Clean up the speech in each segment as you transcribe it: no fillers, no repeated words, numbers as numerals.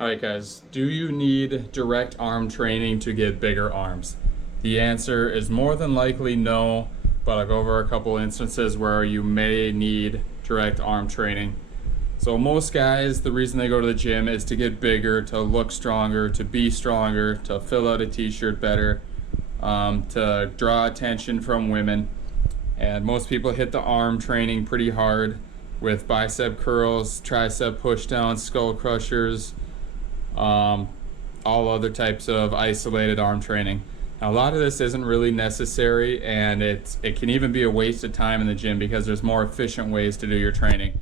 All right, guys, do you need direct arm training to get bigger arms? The answer is more than likely no, but I'll go over a couple instances where you may need direct arm training. So most guys, the reason they go to the gym is to get bigger, to look stronger, to be stronger, to fill out a t-shirt better, to draw attention from women. And most people hit the arm training pretty hard with bicep curls, tricep pushdowns, skull crushers, all other types of isolated arm training. Now, a lot of this isn't really necessary, and it can even be a waste of time in the gym because there's more efficient ways to do your training.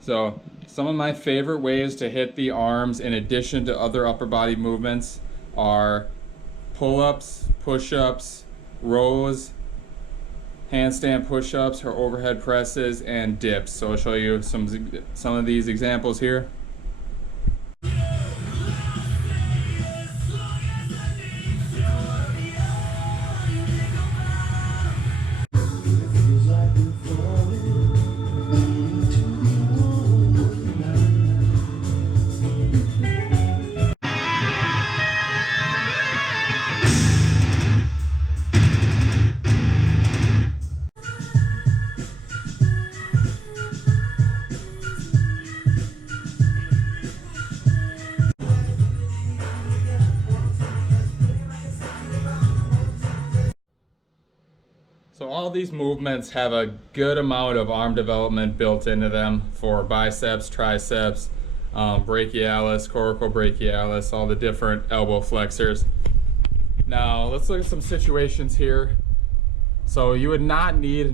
So some of my favorite ways to hit the arms in addition to other upper body movements are pull-ups, push-ups, rows, handstand push-ups or overhead presses, and dips. So I'll show you some of these examples here. So all these movements have a good amount of arm development built into them for biceps, triceps, brachialis, coracobrachialis, all the different elbow flexors. Now let's look at some situations here. So you would not need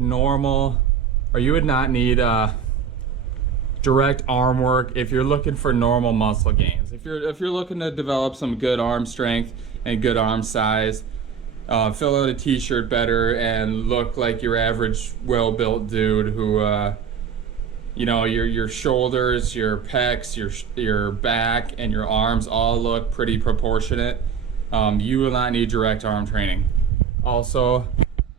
direct arm work if you're looking for normal muscle gains. If you're looking to develop some good arm strength and good arm size, fill out a t-shirt better and look like your average well-built dude who your shoulders, your pecs, your back and your arms all look pretty proportionate, you will not need direct arm training. Also,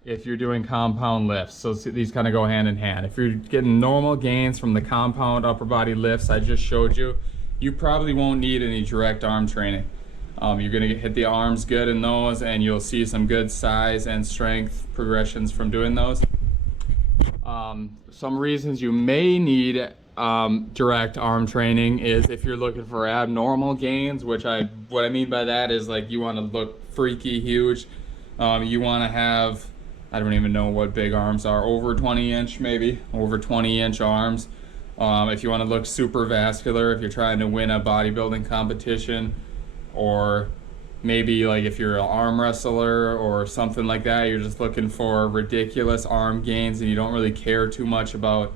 if you're doing compound lifts, so these kind of go hand in hand. If you're getting normal gains from the compound upper body lifts I just showed you, you probably won't need any direct arm training. You're going to hit the arms good in those, and you'll see some good size and strength progressions from doing those. Some reasons you may need direct arm training is if you're looking for abnormal gains, what I mean by that is like you want to look freaky huge. You want to have, I don't even know what big arms are, over 20 inch maybe, over 20 inch arms. If you want to look super vascular, if you're trying to win a bodybuilding competition, or maybe like if you're an arm wrestler or something like that, you're just looking for ridiculous arm gains and you don't really care too much about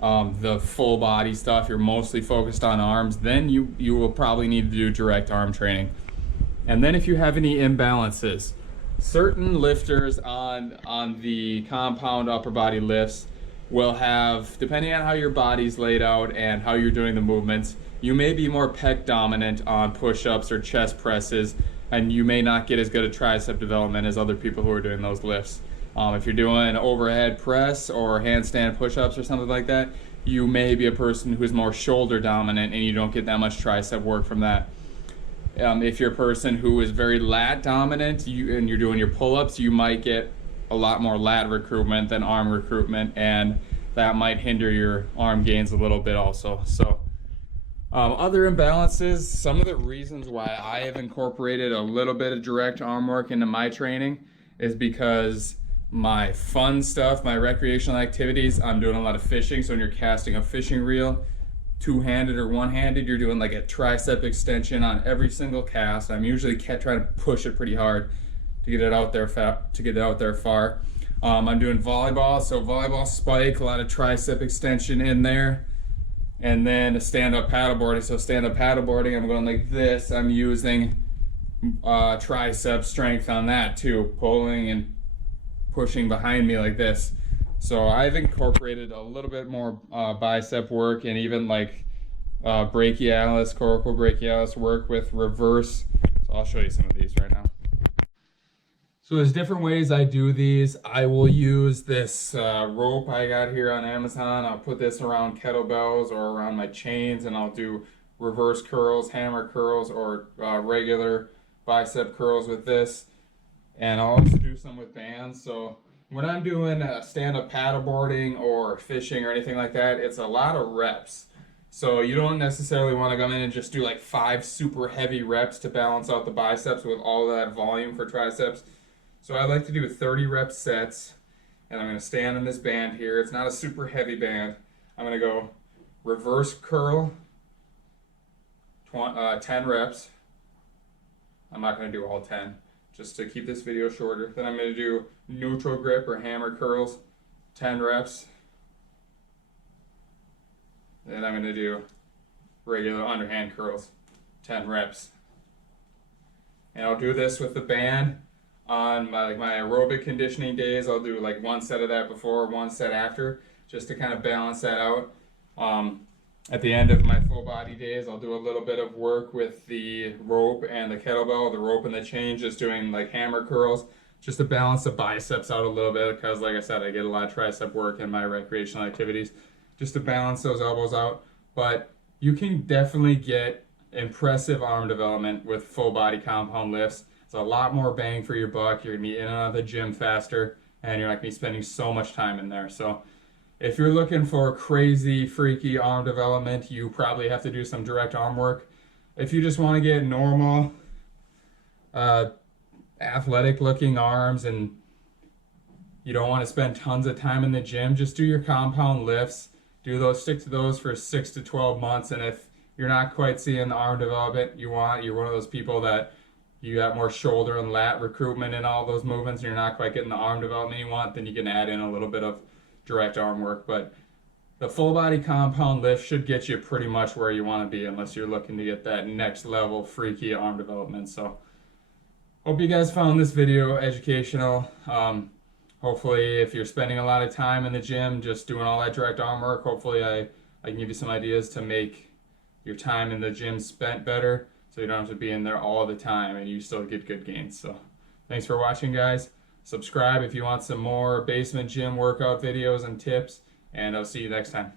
the full body stuff, you're mostly focused on arms, then you will probably need to do direct arm training. And then if you have any imbalances, certain lifters on the compound upper body lifts will have, depending on how your body's laid out and how you're doing the movements, you may be more pec dominant on push-ups or chest presses, and you may not get as good a tricep development as other people who are doing those lifts. If you're doing overhead press or handstand push-ups or something like that, you may be a person who's more shoulder dominant and you don't get that much tricep work from that. If you're a person who is very lat dominant and you're doing your pull-ups, you might get a lot more lat recruitment than arm recruitment, and that might hinder your arm gains a little bit also. So other imbalances, some of the reasons why I have incorporated a little bit of direct arm work into my training is because my fun stuff, my recreational activities, I'm doing a lot of fishing. So when you're casting a fishing reel, two-handed or one-handed, you're doing like a tricep extension on every single cast. I'm usually trying to push it pretty hard to get it out there far. I'm doing volleyball, so volleyball spike, a lot of tricep extension in there. And then stand-up paddleboarding. So stand-up paddleboarding, I'm going like this. I'm using tricep strength on that too, pulling and pushing behind me like this. So I've incorporated a little bit more bicep work and even like brachialis, coracobrachialis work with reverse. So I'll show you some of these right now. So there's different ways I do these. I will use this rope I got here on Amazon. I'll put this around kettlebells or around my chains, and I'll do reverse curls, hammer curls, or regular bicep curls with this. And I'll also do some with bands. So when I'm doing stand-up paddleboarding or fishing or anything like that, it's a lot of reps. So you don't necessarily want to come in and just do like 5 super heavy reps to balance out the biceps with all that volume for triceps. So I like to do 30 rep sets, and I'm going to stand in this band here. It's not a super heavy band. I'm going to go reverse curl, 10 reps. I'm not going to do all 10, just to keep this video shorter. Then I'm going to do neutral grip or hammer curls, 10 reps. Then I'm going to do regular underhand curls, 10 reps. And I'll do this with the band. On my aerobic conditioning days, I'll do like 1 set of that before, 1 set after, just to kind of balance that out. At the end of my full body days, I'll do a little bit of work with the rope and the kettlebell, the rope and the chain, just doing like hammer curls, just to balance the biceps out a little bit, because like I said, I get a lot of tricep work in my recreational activities, just to balance those elbows out. But you can definitely get impressive arm development with full body compound lifts. It's a lot more bang for your buck. You're gonna be in and out of the gym faster, and you're not gonna be spending so much time in there. So if you're looking for crazy, freaky arm development, you probably have to do some direct arm work. If you just want to get normal, athletic looking arms and you don't want to spend tons of time in the gym, just do your compound lifts. Do those, stick to those for 6 to 12 months. And if you're not quite seeing the arm development you're one of those people that you got more shoulder and lat recruitment in all those movements, and you're not quite getting the arm development you want, then you can add in a little bit of direct arm work. But the full body compound lift should get you pretty much where you want to be, unless you're looking to get that next level freaky arm development. So hope you guys found this video educational. Hopefully if you're spending a lot of time in the gym just doing all that direct arm work, hopefully I can give you some ideas to make your time in the gym spent better, so you don't have to be in there all the time and you still get good gains. So thanks for watching, guys. Subscribe if you want some more basement gym workout videos and tips, and I'll see you next time.